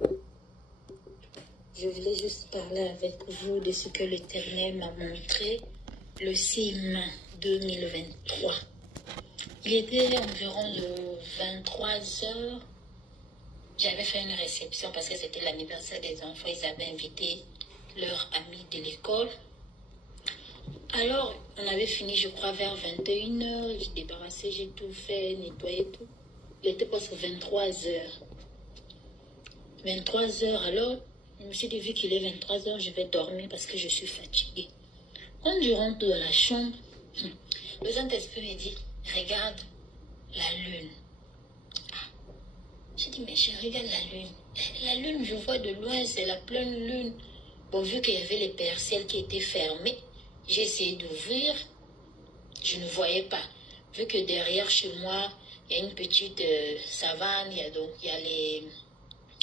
Je voulais juste parler avec vous de ce que l'Éternel m'a montré le 6 mai 2023. Il était environ de 23 heures. J'avais fait une réception parce que c'était l'anniversaire des enfants. Ils avaient invité leurs amis de l'école. Alors, on avait fini, je crois, vers 21 heures. J'ai débarrassé, j'ai tout fait, nettoyé tout. Il était presque 23 heures. 23 heures, alors, je me suis dit, vu qu'il est 23 heures, je vais dormir parce que je suis fatiguée. Quand je rentre dans la chambre, le Saint-Esprit me dit, regarde la lune. J'ai dit, mais je regarde la lune. La lune, je vois de loin, c'est la pleine lune. Bon, vu qu'il y avait les persiennes qui étaient fermées, j'ai essayé d'ouvrir. Je ne voyais pas. Vu que derrière chez moi, il y a une petite savane, il y a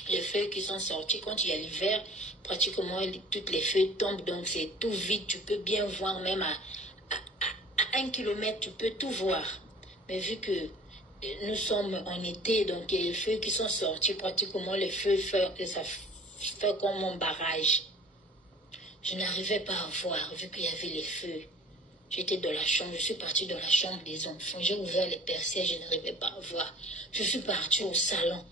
les feuilles qui sont sorties. Quand il y a l'hiver, pratiquement toutes les feuilles tombent, donc c'est tout vide. Tu peux bien voir, même à 1 kilomètre, tu peux tout voir. Mais vu que nous sommes en été, donc il y a les feuilles qui sont sorties, pratiquement les feuilles, ça fait comme un barrage. Je n'arrivais pas à voir, vu qu'il y avait les feuilles. J'étais dans la chambre, je suis partie dans la chambre des enfants. J'ai ouvert les persiennes, je n'arrivais pas à voir. Je suis partie au salon.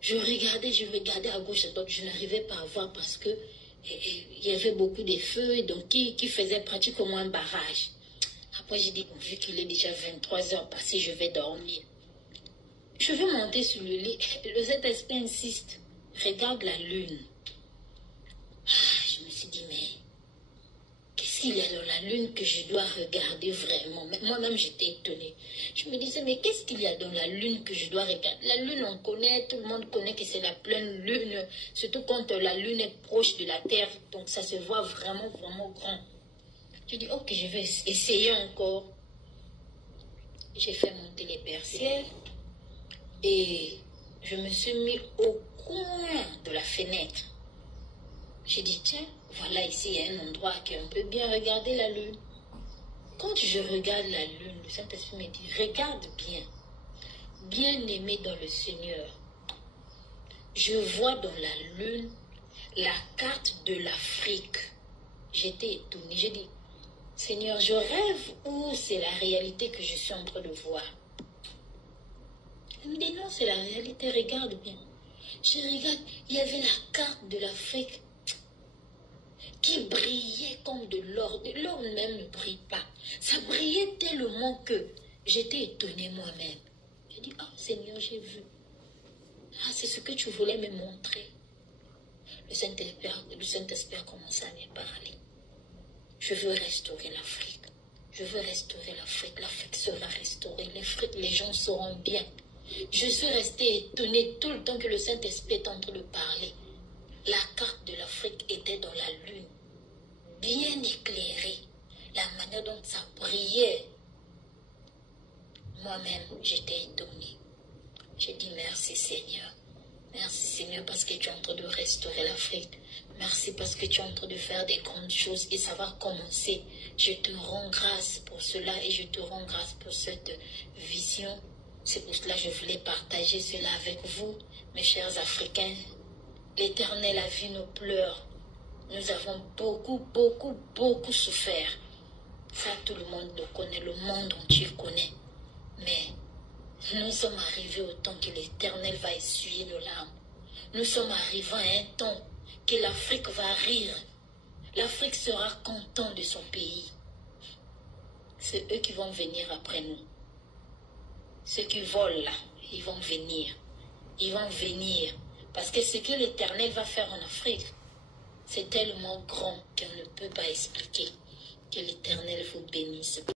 Je regardais à gauche, à droite, je n'arrivais pas à voir parce que il y avait beaucoup de feuilles donc qui faisaient pratiquement un barrage. Après, j'ai dit, bon, vu qu'il est déjà 23 heures passées, je vais dormir. Je vais monter sur le lit. Le Saint-Esprit insiste. Regarde la lune. Je me suis dit, mais qu'est-ce qu'il y a dans la lune que je dois regarder vraiment? Moi-même, j'étais étonnée. Je me disais, mais qu'est-ce qu'il y a dans la lune que je dois regarder? La lune, on connaît, tout le monde connaît que c'est la pleine lune. Surtout quand la lune est proche de la Terre. Donc, ça se voit vraiment, vraiment grand. Je dis, ok, je vais essayer encore. J'ai fait monter les persiennes et je me suis mis au coin de la fenêtre. J'ai dit, tiens, voilà ici, il y a un endroit qu'on peut bien regarder la lune. Quand je regarde la lune, le Saint-Esprit me dit, regarde bien, bien-aimé dans le Seigneur. Je vois dans la lune la carte de l'Afrique. J'étais étonnée, j'ai dit, Seigneur, je rêve ou c'est la réalité que je suis en train de voir? Il me dit non, c'est la réalité, regarde bien. Je regarde, il y avait la carte de l'Afrique qui brillait comme de l'or. De l'or même ne brille pas. Ça brillait tellement que j'étais étonnée moi-même. Je dis, oh Seigneur, j'ai vu. Ah, c'est ce que tu voulais me montrer. Le Saint-Esprit a commencé à me parler. Je veux restaurer l'Afrique. Je veux restaurer l'Afrique. L'Afrique sera restaurée. Les gens seront bien. Je suis restée étonnée tout le temps que le Saint-Esprit est en train de parler. La carte de l'Afrique était dans la lune, bien éclairée. La manière dont ça brillait. Moi-même, j'étais étonnée. J'ai dit merci Seigneur. Merci Seigneur parce que tu es en train de restaurer l'Afrique. Merci parce que tu es en train de faire des grandes choses et ça va commencer. Je te rends grâce pour cela et je te rends grâce pour cette vision. C'est pour cela que je voulais partager cela avec vous, mes chers Africains. L'Éternel a vu nos pleurs. Nous avons beaucoup souffert. Ça, tout le monde le connaît, le monde entier connaît. Mais nous sommes arrivés au temps que l'Éternel va essuyer nos larmes. Nous sommes arrivés à un temps que l'Afrique va rire. L'Afrique sera contente de son pays. C'est eux qui vont venir après nous. Ceux qui volent là, ils vont venir. Ils vont venir. Parce que ce que l'Éternel va faire en Afrique, c'est tellement grand qu'on ne peut pas expliquer. Que l'Éternel vous bénisse.